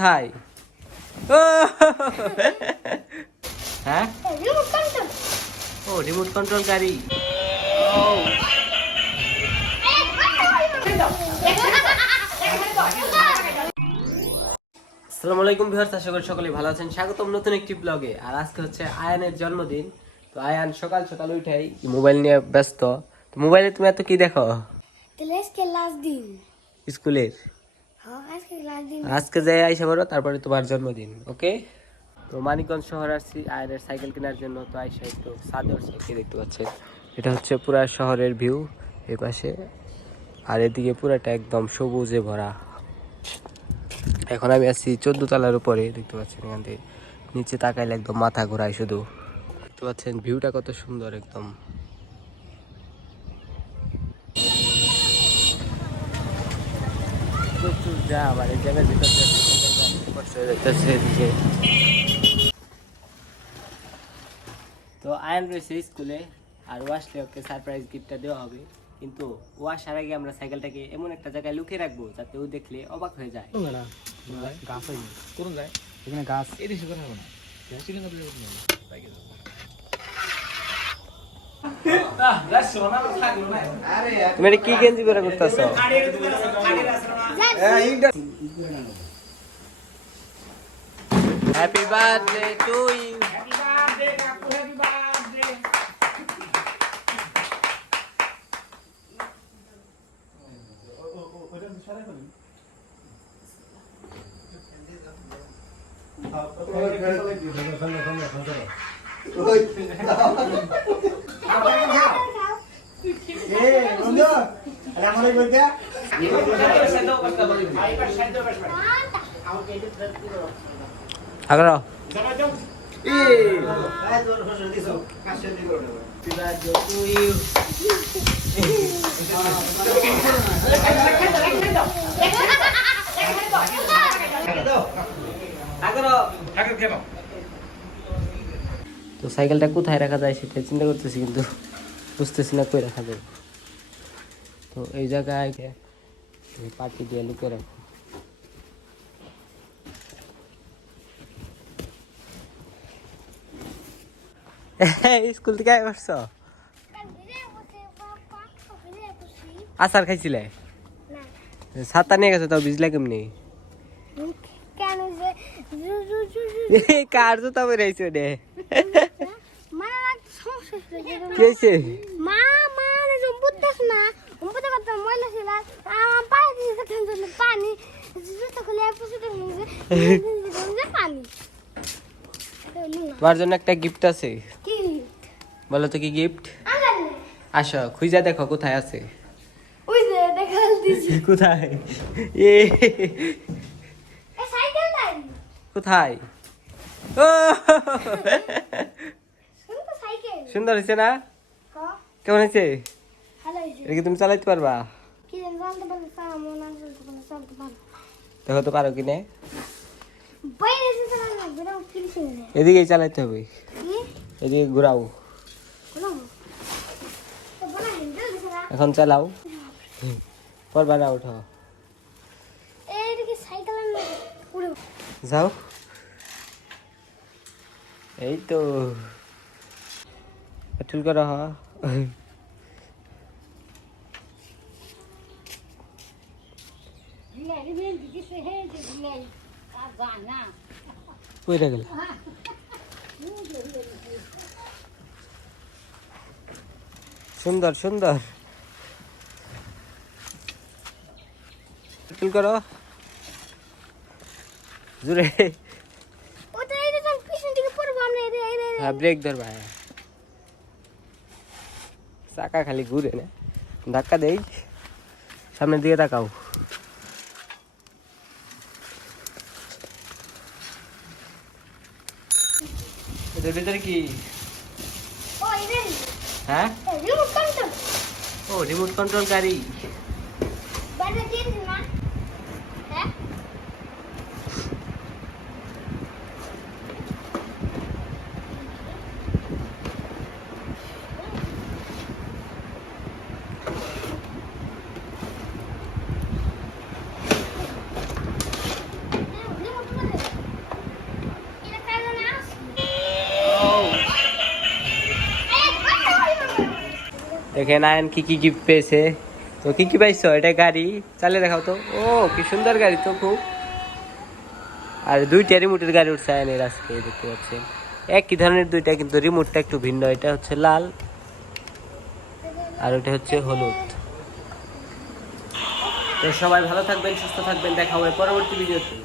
থাই ও হ্যাঁ ও remote control গাড়ি ও আসসালামু আলাইকুম ভিউয়ার্স, আশা করি সকলে ভালো আছেন। স্বাগতম নতুন একটি ব্লগে। আর আজকে হচ্ছে আয়ানের জন্মদিন। তো আয়ান সকাল সকাল উঠেই মোবাইল নিয়ে ব্যস্ত। তো মোবাইলে তুমি এত কি দেখো? স্কুলের আজকে যাই আইসা বড়, তারপরে তোমার জন্মদিন। ওকে, তো মানিকগঞ্জ শহর আসছি আয়ানের সাইকেল কেনার জন্য। তো আইসা একটু সাদর সাইকেল দেখতে পাচ্ছেন, এটা হচ্ছে পুরা শহরের ভিউ এই পাশে, আর এদিকে পুরাটা একদম সবুজে ভরা। এখন আমি আছি 14 তলার উপরে, দেখতে পাচ্ছেন। এখান থেকে নিচে তাকাইলে একদম মাথা ঘোরায় শুধু। দেখতে পাচ্ছেন ভিউটা কত সুন্দর একদম। প্রচুর জাম, আর এই জায়গার ভিতর এদিকে। তো আয়ন রয়েছে স্কুলে, আর ও আসলে ওকে সারপ্রাইজ গিফটটা দেওয়া হবে। কিন্তু ও আসার আগে আমরা সাইকেলটাকে এমন একটা জায়গায় লুকিয়ে রাখবো যাতে ও দেখলে অবাক হয়ে যায়। গাছ হয়নি করুন যায় এখানে গাছ এই দেশে কথা হবে না তুমি এটা কি গেঞ্জি পরে করতেছ? Happy birthday to you. আগরা তো সাইকেলটা কোথায় রাখা যায় সেটা চিন্তা করতেছি, কিন্তু বুঝতেছি না কই রাখা যায়। তো এই জায়গায় পার্টি দিয়ে লুকিয়ে রাখো। স্কুল থেকে আসছো? আচার খাইছিলে? ছাতা নিয়ে গেছো, তাও ভিজলা কেমনি? কার জুতা বেরাইছো রে? কি হয়েছে? তোমার জন্য একটা গিফট আছে। বলো তো কি গিফট? আসো খুঁজা দেখো কোথায় আছে। কোথায়? এ কোথায়? ও সুন্দর হয়েছে না? কেমন হয়েছে? এটা কি তুমি চালাইতে পারবা? দেখো তো পারো কিনে। এদিকে চালাইতে হবে, এদিকে ঘুরাও। এখন চালাও, পারবা না? উঠো, যাও। এই তো পেট্রোল করা কইরা গেল। সুন্দর সুন্দর পেট্রোল করো জোরে। হ্যাঁ, ব্রেক ধরবা। চাকা খালি ঘুরে না, ধাক্কা দেই। সামনের দিকে তাকাও। এটার ভিতরে কি? হ্যাঁ, ও রিমোট কন্ট্রোল গাড়ি। দেখেন আয়ন কি কি গিফট পেয়েছে। তো কি কি পাইছো? এটা গাড়ি, চালিয়ে দেখাও তো। ও কি সুন্দর গাড়ি তো খুব। আর দুইটা রিমোটের গাড়ি উঠছে আয়নের আজকে, দেখতে পাচ্ছেন। একই ধরনের দুইটা, কিন্তু রিমোটটা একটু ভিন্ন। এটা হচ্ছে লাল আর ওটা হচ্ছে হলুদ। তো সবাই ভালো থাকবেন, সুস্থ থাকবেন, দেখা হবে পরবর্তী ভিডিওতে।